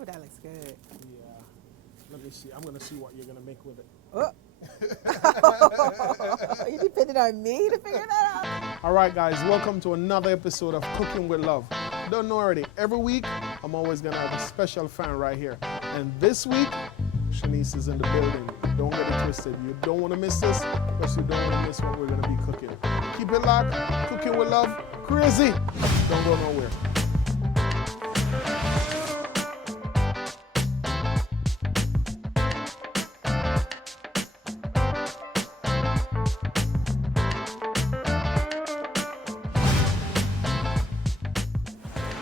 Oh, that looks good. Yeah. Let me see. I'm going to see what you're going to make with it. Oh. You depended on me to figure that out. All right, guys, welcome to another episode of Cooking with Love. Don't know already, every week I'm always going to have a special fan right here. And this week, Shanice is in the building. Don't get it twisted. You don't want to miss this, because you don't want to miss what we're going to be cooking. Keep it locked. Cooking with Love. Crazy. Don't go nowhere.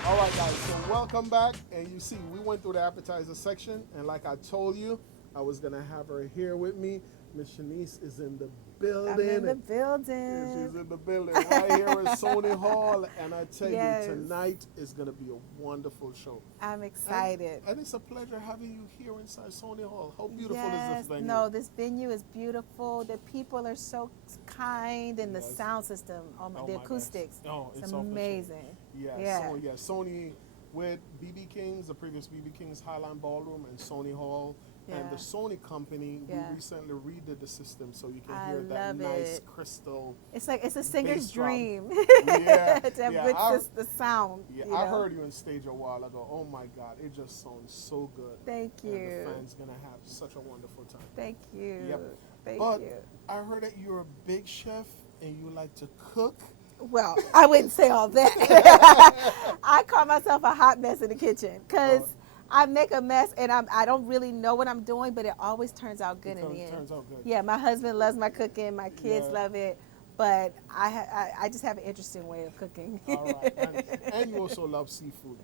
All right, guys, so welcome back. And you see, we went through the appetizer section, and like I told you, I was going to have her here with me. Miss Shanice is in the building. I'm in the She's building. in the building right here at Sony Hall. And I tell Yes. you, tonight is going to be a wonderful show. I'm excited. And it's a pleasure having you here inside Sony Hall. How beautiful Yes, is this venue? no, this venue is beautiful. The people are so kind, and the Yes. sound system, the my gosh. acoustics, Oh, it's it's off the chain. amazing. Yeah, Yeah. Sony with BB King's, the previous BB King's Highline Ballroom and Sony Hall. And Yeah. the Sony company, Yeah. we recently redid the system so you can I hear that love nice it. crystal. It's like it's a singer's Bass drum. dream Yeah, to have yeah, good the sound. Yeah, you I know? heard you on stage a while ago. Oh my God, it just sounds so good. Thank And the you. fans gonna have such a wonderful time. Thank you. Yep. Thank But you. I heard that you're a big chef and you like to cook. Well, I wouldn't say all that. I call myself a hot mess in the kitchen because I make a mess and I don't really know what I'm doing, but it always turns out good in the end. Turns out good. Yeah, my husband loves my cooking. My kids Yeah. love it. But I just have an interesting way of cooking. All right. And you also love seafood.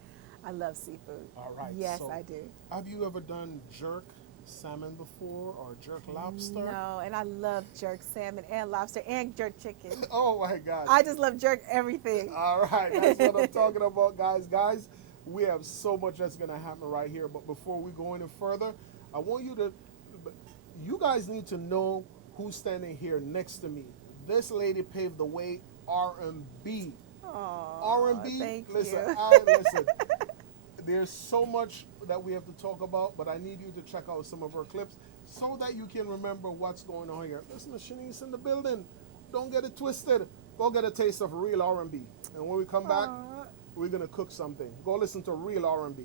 I love seafood. All right. Yes, so I do. Have you ever done jerk salmon before or jerk lobster? No, and I love jerk salmon and lobster and jerk chicken. Oh my God. I just love jerk everything. All right, that's what I'm talking about, guys. Guys, we have so much that's going to happen right here. But before we go any further, I want you guys need to know who's standing here next to me. This lady paved the way, R&B. Aw, R&B, thank listen, you. listen. There's so much that we have to talk about, but I need you to check out some of her clips so that you can remember what's going on here. Listen to Shanice in the building. Don't get it twisted. Go get a taste of real R&B. And when we come back, Aw. we're going to cook something. Go listen to real R&B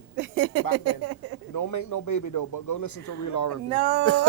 back then. Don't make no baby though, but go listen to real R&B. No.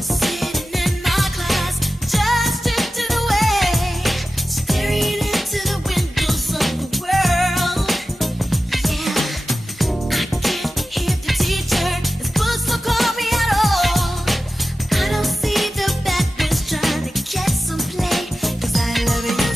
Sitting in my class, just drifting away, staring into the windows of the world. Yeah, I can't hear the teacher. His books don't call me at all. I don't see the bad boys trying to get some play, 'cause I love your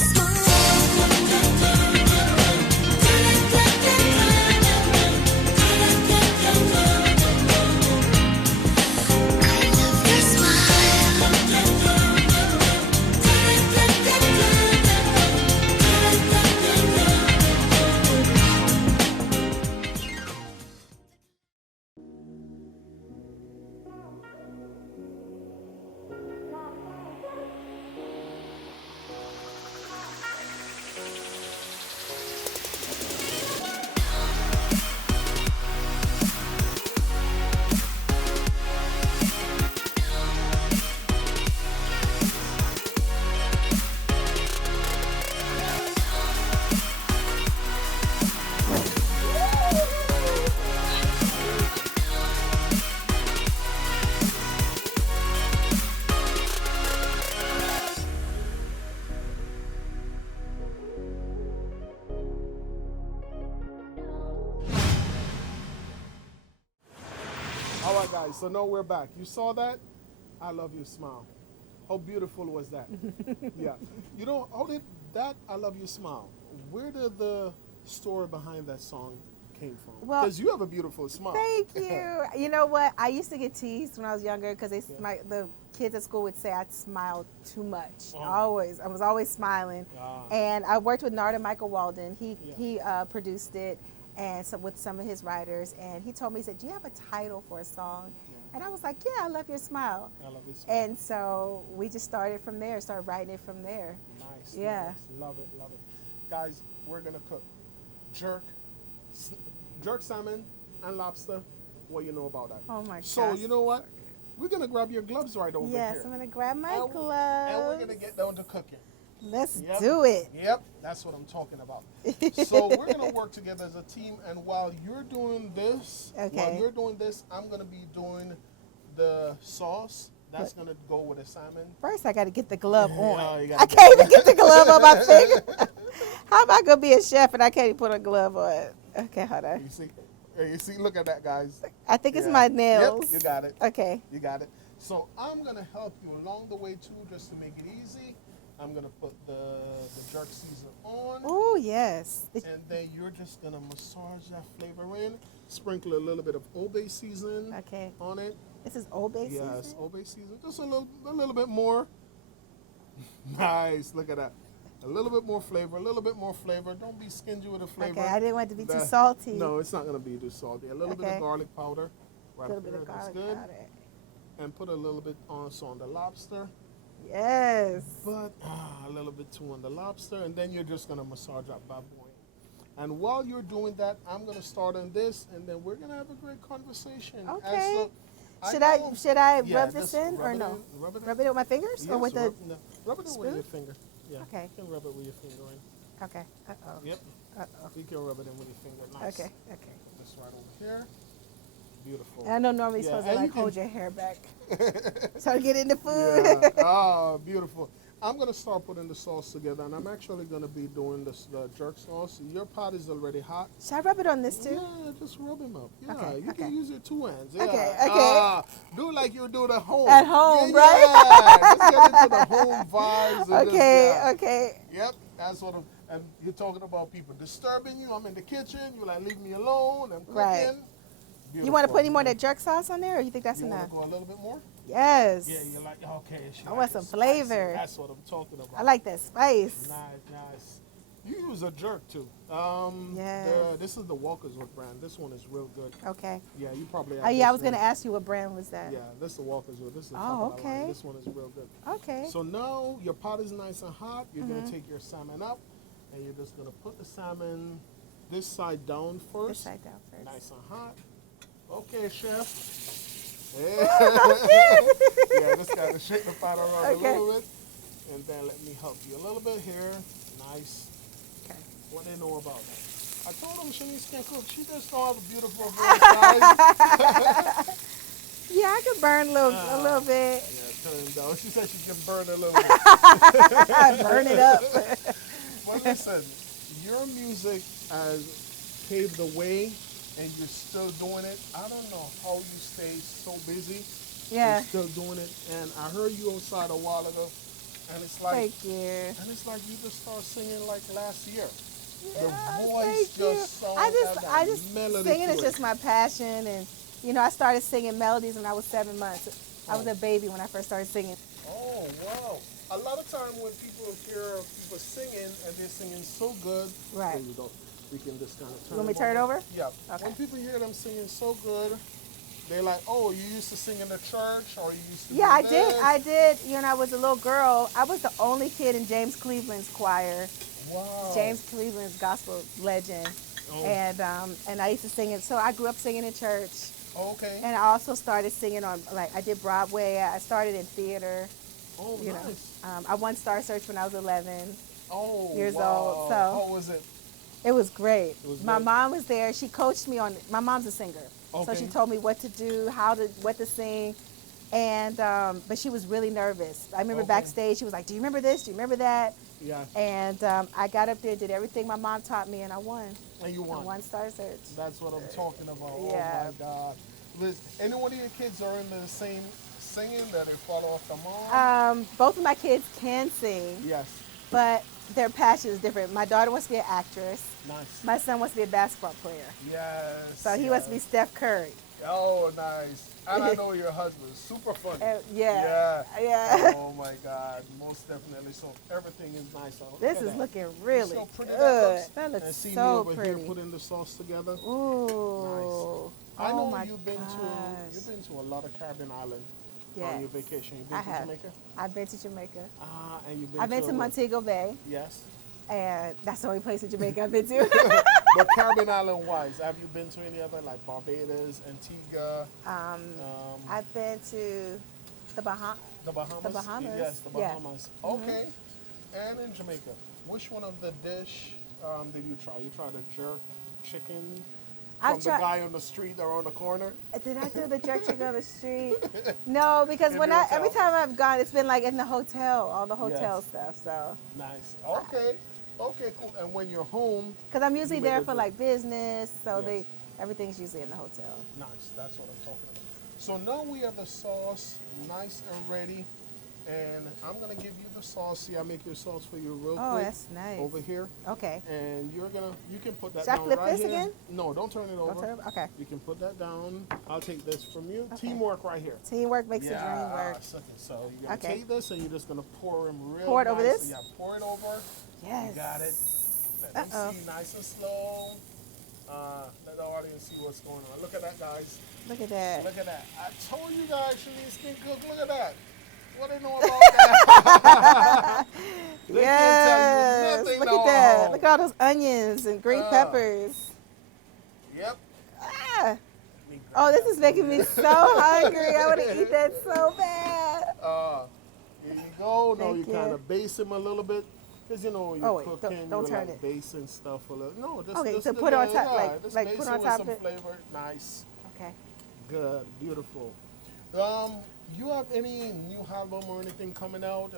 All right, guys, so now we're back. You saw that? I love your smile. How beautiful was that? Yeah. You know, how did that I love your smile, where did the story behind that song came from. Well, Because you have a beautiful smile. Thank you. You know what? I used to get teased when I was younger because Yeah. the kids at school would say I smiled too much. Oh. I was always smiling. Ah. And I worked with Narda Michael Walden. He Yeah. produced it, and so with some of his writers. And he told me, he said, "Do you have a title for a song?" Yeah. And I was like, "Yeah, I love your smile." I love this. Smile. And so we just started from there. Started writing it from there. Nice. Yeah. Nice. Love it. Love it. Guys, we're gonna cook jerk salmon and lobster. What you know about that? Oh my gosh. So you know what? We're gonna grab your gloves right over Yes, here. I'm gonna grab my And gloves. And we're gonna get down to cooking. Let's Yep. do it. Yep, that's what I'm talking about. So we're gonna work together as a team, and while you're doing this, Okay. I'm gonna be doing the sauce. That's gonna go with the salmon. First, I got to get the glove Yeah, on. you gotta I can't even get the glove on my finger. How am I gonna be a chef and I can't even put a glove on? Okay, hold on. You see, look at that, guys. I think it's Yeah. my nails. Yep, you got it. Okay. You got it. So I'm gonna help you along the way too, just to make it easy. I'm gonna put the jerk season on. Oh yes. And then you're just gonna massage that flavor in. Sprinkle a little bit of Old Bay season Okay. on it. This is Old Bay Yes, season. Old Bay season. Just a little bit more. Nice. Look at that. A little bit more flavor. A little bit more flavor. Don't be stingy with the flavor. Okay, I didn't want it to be too The- salty. No, it's not gonna be too salty. A little bit Okay. of garlic powder. A Right little up bit there. of That's garlic good. powder. And put a little bit also on the lobster. Yes. But a little bit too on the lobster, and then you're just gonna massage that bad boy. And while you're doing that, I'm gonna start on this, and then we're gonna have a great conversation. Okay. Should know- I Yeah, rub this just in rub or it no? in, rub it in. Rub it with my fingers or Yes, with the? rub it in with spoon? your finger. Yeah. Okay. You can rub it with your finger in. Okay. Uh oh. Yep. Uh oh. You can rub it in with your finger. Nice. Okay. Okay. This right over here. Beautiful. And I know normally you're Yeah, supposed to and like you can- hold your hair back, so to get in the food. Yeah. Ah, beautiful. I'm gonna start putting the sauce together, and I'm actually gonna be doing the jerk sauce. Your pot is already hot. Should I rub it on this too? Yeah, just rub him up. Yeah, Okay, you okay. can use your two hands. Yeah. Okay, okay. Ah, do it like you do it at home. At home, yeah, right? Yeah, just get into the home vibes. And just, Okay. yeah. Okay. Yep, that's what I'm. And you're talking about people disturbing you. I'm in the kitchen. You're like, leave me alone. I'm cooking. Right. You want to put any more of that jerk sauce on there, or you think that's You want enough? to go a little bit more? Yes. Yeah, you're like, okay. I want some flavor. That's what I'm talking about. I like that spice. Nice. You use a jerk too. Yes. This is the Walkerswood brand. This one is real good. Okay. Yeah, you probably. Oh yeah, I was gonna ask you what brand was that. Yeah, this is the Walkerswood. This is the Oh, top of the line. okay. This one is real good. Okay. So now your pot is nice and hot. You're Mm-hmm. gonna take your salmon up, and you're just gonna put the salmon this side down first. This side down first. Nice and hot. Okay, chef. Yeah, just gotta shake the pot around Okay. a little bit, and then let me help you a little bit here. Nice. Okay. What they know about that? I told them Shanice can cook. She just don't have a beautiful voice, guys. Yeah, I could burn a little bit. Yeah, turn down. She said she can burn a little bit. Burn it up. Well, listen, your music has paved the way, and you're still doing it. I don't know how you stay so busy. Yeah. You're still doing it. And I heard you outside a while ago, and it's like, Thank you. and it's like you just started singing like last year. Yeah, The voice thank you. just sounds I just melody singing to is it. just my passion, and you know I started singing melodies when I was 7 months. I was a baby when I first started singing. Oh, wow. A lot of time when people hear people singing and they're singing so good, Right. there you go. We can just kind of turn You want me to them turn it over? Yeah. Okay. When people hear them singing so good, they're like, oh, you used to sing in the church, or you used to Yeah, do I this? did. I did. You know, I was a little girl. I was the only kid in James Cleveland's choir. Wow. James Cleveland's gospel legend, Oh. and I used to sing it. So I grew up singing in church, Okay. and I also started singing on I did Broadway. I started in theater. Oh, You nice. know, I won Star Search when I was 11. Oh, years wow. old, so- How was it? It was great. It was My great. mom was there. She coached me on. My mom's a singer, so Okay. she told me what to do, what to sing, and but she was really nervous. I remember Okay. backstage, she was like, "Do you remember this? Do you remember that?" Yeah. And I got up there, did everything my mom taught me, and I won. And you I won. won Star Search. That's what I'm talking about. Yeah. Oh, my God. Listen, any one of your kids are in the same singing that they follow off the mom? Both of my kids can sing, Yes. but their passion is different. My daughter wants to be an actress. Nice. My son wants to be a basketball player. Yes. So he wants to be Steph Curry. Oh, nice. And I know your husband. Super fun. Yeah. Oh my God, most definitely. So everything is nice. Oh, look This at is that. looking really So pretty good. that That looks. looks And see me so over pretty. here putting the sauce together. Ooh. I Oh know my you've been to a lot of Caribbean islands on your Yes. vacation. You've been I to have. Jamaica? I've been to Jamaica. And you've been I've been to other- Montego Bay, Yes. and that's the only place in Jamaica I've been to. But Caribbean island wise, have you been to any other like Barbados, Antigua, I've been to the Bahamas. the Bahamas? The Bahamas, Yes, the yeah. Bahamas. Okay. And in Jamaica, which one of the dish did you try? You tried the jerk chicken I from the tried- guy on the street around the corner? Did I do the jerk chicken on the street? No, because In when the every hotel? time I've gone, it's been like in the hotel, all the hotel Yes. stuff. So, Nice. Okay. Okay, cool. And when you're home, because I'm usually You made there the for jerk. like business, so Yes. everything's usually in the hotel. nice. That's what I'm talking about. So now we have the sauce nice and ready. And I'm going to give you the sauce. See, I make your sauce for you real Oh, quick. that's nice. Over here. Okay. And you can put that Should I down flip right this here. again? No, don't turn it over. Don't turn it- okay. You can put that down. I'll take this from you. Okay. Teamwork right here. Teamwork makes the dream work. So you're going to Okay. take this and you're just going to pour him real Pour it over nice. this? Yeah, pour it over. Yes. You got it. Let Uh-oh. me see, nice and slow. Let the audience see what's going on. Look at that, guys. Look at that. Look at that. I told you guys Shanice can cook. Look at that. What they know about that? They Yes. can't tell you nothing Look now at that. home. Look at all those onions and green peppers. Yep. Ah. Oh, this is making me so hungry. I want to eat that so bad. Here you go. Now Thank you you. kind of baste him a little bit. Because you know when you're Oh, wait, don't- cooking, don't you're turn like it. basting stuff a little. No, just Okay, just so the- put it on yeah, top, yeah, just like baste put it on with top some of it. flavor. Nice. Okay. Good. Beautiful. You have any new album or anything coming out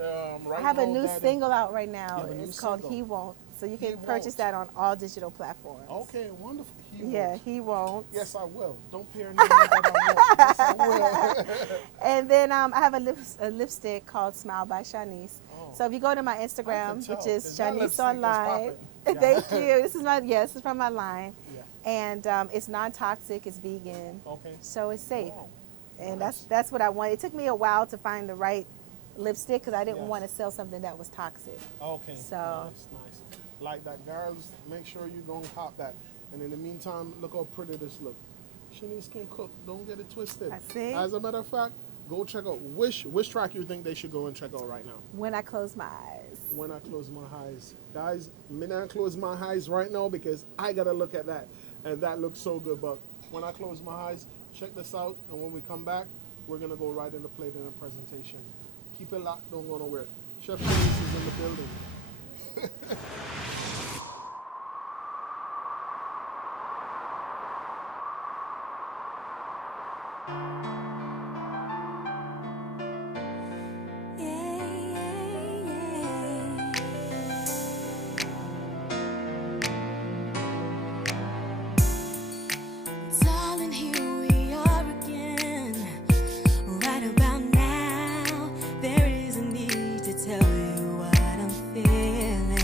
right I have now? a new that- single out right now. You have a new It's called single. He Won't. So you He can purchase Won't. that on all digital platforms. Okay, wonderful. He Yeah, won't. He Won't. Yes, I will. Don't pair any of that I won't. Yes, I will. And then I have a lipstick called Smile by Shanice. Oh. So if you go to my I Instagram, can tell, which is 'cause that Shanice lipstick is Online. popping. Thank you. This is from my line. Yeah. And it's non-toxic, it's vegan, Okay. so it's safe. Oh, And nice. that's what I want. It took me a while to find the right lipstick because I didn't Yes. want to sell something that was toxic. Okay. So- Nice. Like that, girls. Make sure you don't cop that. And in the meantime, look how pretty this look. Shanice can cook. Don't get it twisted. I see. As a matter of fact, go check out which track you think they should go and check out right now. When I close my eyes. When I close my eyes, guys, when I close my eyes right now because I gotta look at that, and that looks so good. But when I close my eyes, check this out, and when we come back, we're gonna go right into plate and the presentation. Keep it locked, don't go nowhere. Chef Shanice is in the building. Darling, here we are again. Right about now, there is a need to tell you what I'm feeling.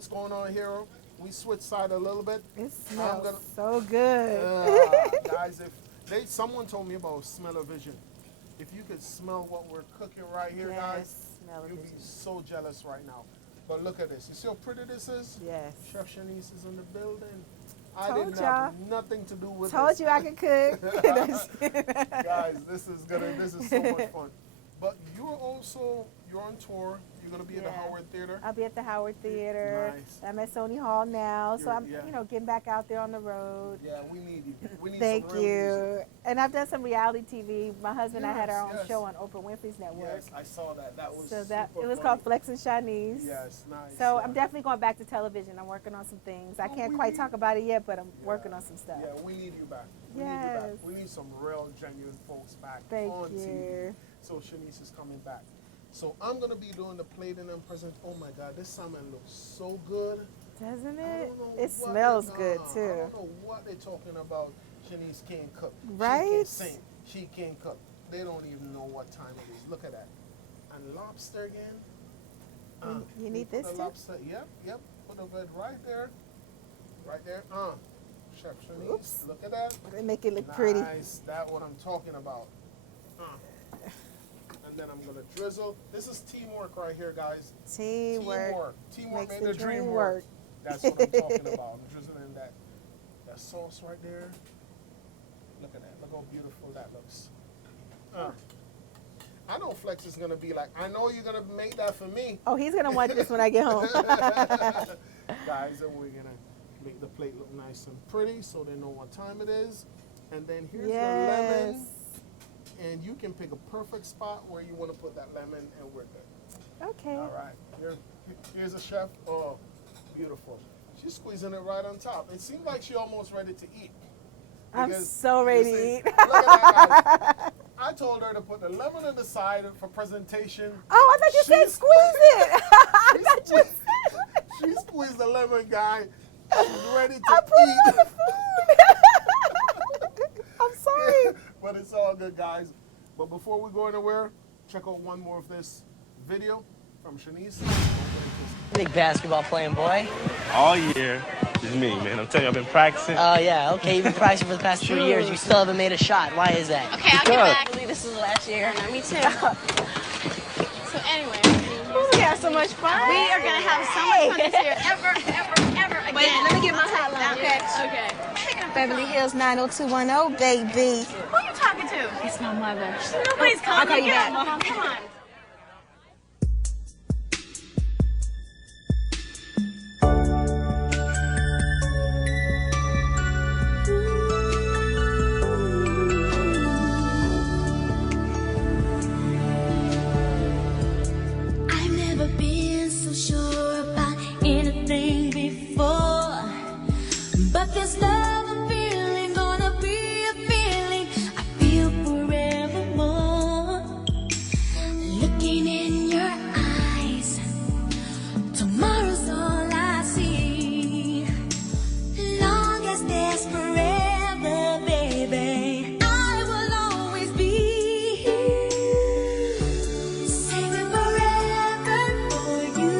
what's going on here. We switch side a little bit. It smells gonna- so good. Guys, someone told me about smell-o-vision. If you could smell what we're cooking right here, guys, you'd be smell-o-vision. so jealous right now. But look at this. You see how pretty this is? Yes. Chef Shanice is in the building. I Told didn't have nothing to do with Told this. you I could cook. Guys, this is so much fun. But you're on tour. You're gonna be at the Yeah. Howard Theater. I'll be at the Howard Theater. Nice. I'm at Sony Hall now, so I'm, Yeah. getting back out there on the road. Yeah, we need you. We need Thank some real music. you. And I've done some reality TV. My husband and I had our Yes, own yes. show on Oprah Winfrey's Network. Yes, I saw that. That was So that super it was funny. called Flex and Shanice. Yes, nice. So yeah. I'm definitely going back to television. I'm working on some things. I Oh, can't we quite need- talk about it yet, but I'm working on some stuff. Yeah, we need you back. We need you back. Yes. We need some real, genuine folks back Thank on TV. you. So Shanice is coming back. So I'm gonna be doing the plating and present. Oh my God, this salmon looks so good. Doesn't I it? don't know It what smells they- good I too. don't know what they're talking about. Shanice can't cook. She Right? can't sing. She can't cook. They don't even know what time it is. Look at that. And lobster again. You need put this the too? lobster. Yep. Put the red right there. Right there. Chef Shanice. Oops. Look at that. They make it look pretty. Nice. That's what I'm talking about. And then I'm gonna drizzle. This is teamwork right here, guys. Teamwork. Teamwork makes made the the dream dream work. work. That's what I'm talking about. I'm drizzling that sauce right there. Look at that. Look how beautiful that looks. I know Flex is gonna be like, I know you're gonna make that for me. Oh, he's gonna want this when I get home. Guys, and we're gonna make the plate look nice and pretty so they know what time it is. And then here's the lemon. Yes. And you can pick a perfect spot where you want to put that lemon, and we're good. Okay. All right. Here's a chef. Oh, beautiful. She's squeezing it right on top. It seems like she's almost ready to eat. I'm Because, so you ready see, to eat. Look at that, guys. I told her to put the lemon on the side for presentation. Oh, I thought you said She's- squeeze it. I thought you said. She squeezed the lemon, guy. She's ready to I put it on eat. the food. I'm sorry. But it's all good, guys. But before we go anywhere, check out one more of this video from Shanice. Big basketball playing boy. All year is me, man. I'm telling you, I've been practicing. Oh, yeah, okay. You've been practicing for the past 3 years. You still haven't made a shot. Why is that? Okay, I'll get back. I believe this is the last year. Me too. So anyway, We have so much fun. we are gonna have so much fun this year. Ever again. Wait, let me get my hotline. Okay. Beverly Hills 90210, baby. Who are you talking to? It's my mother. Nobody's calling I'll call you Get back. on the phone. Come on. I've never been so sure about anything before, but this love I'm feeling gonna be a feeling I feel forevermore. Looking in your eyes, tomorrow's all I see. Long as there's forever, baby, I will always be here. Singing forever for you,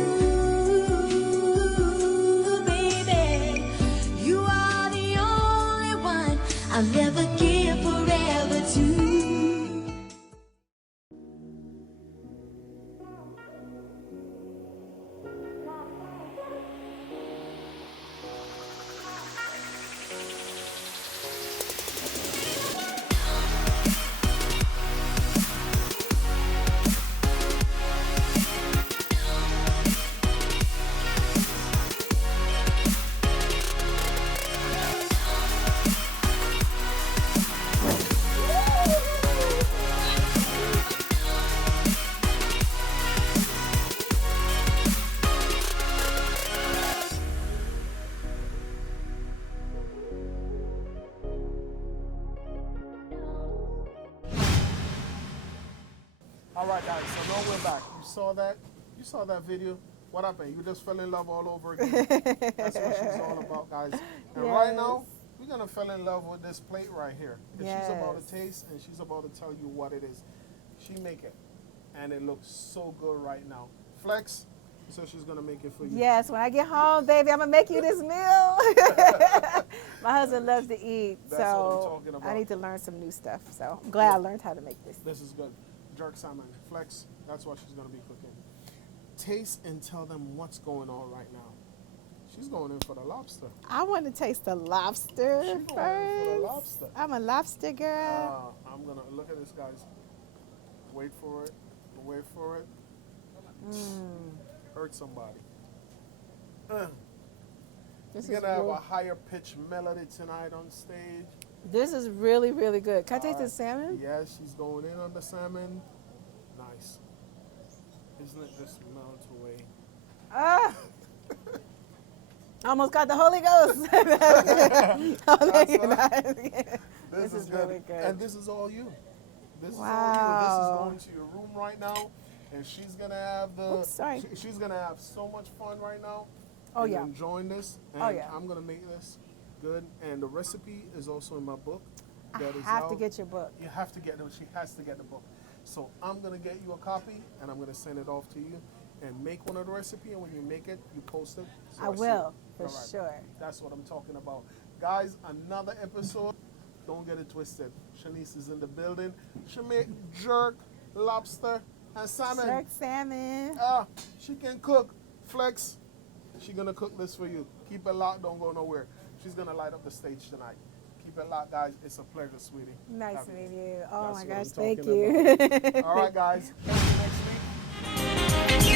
baby. You are the only one I'll never give forever to. All right, guys. So now we're back. You saw that video. What happened? You just fell in love all over again. That's what she's all about, guys. And right now, we're gonna fall in love with this plate right here. 'Cause she's about to Yes. taste and she's about to tell you what it is. She make it, and it looks so good right now. Flex, So she's gonna make it for you. Yes, when I get home, baby, I'm gonna make you this meal. My husband loves to eat, That's what I'm so talking about. I need to learn some new stuff. So I'm glad I learned how to make this. This is good. Jerk salmon, flex. That's what she's gonna be cooking. Taste and tell them what's going on right now. She's going in for the lobster. I want to taste the lobster She's going in for the first. lobster. I'm a lobster girl. I'm gonna look at this, guys. Wait for it. Wait for it. Hurt somebody. This We're is gonna have real- a higher pitched melody tonight on stage. This is really, really good. Can I taste the Alright. salmon? Yes, she's going in on the salmon. Nice. Isn't it just melt away? Ah! Almost got the Holy Ghost. This is good. really good. And this is all you. This is all Wow. you. This is going to your room right now, and she's gonna have the. Oops, sorry. She's gonna have so much fun right now. Oh, and yeah. Enjoying this. And Oh, yeah. I'm gonna make this good. And the recipe is also in my book. I That is have to out. get your book. You have to get it. She has to get the book. So I'm gonna get you a copy, and I'm gonna send it off to you, and make one of the recipe. And when you make it, you post it. So I see will, it. for All right. sure. That's what I'm talking about, guys. Another episode. Don't get it twisted. Shanice is in the building. She make jerk, lobster, and salmon. Jerk salmon. She can cook. Flex. She gonna cook this for you. Keep it locked. Don't go nowhere. She's gonna light up the stage tonight. Keep it locked, guys. It's a pleasure, sweetie. Nice Have it. meeting you. Oh That's my what I'm gosh, thank talking you. about. All right, guys. Catch you next week.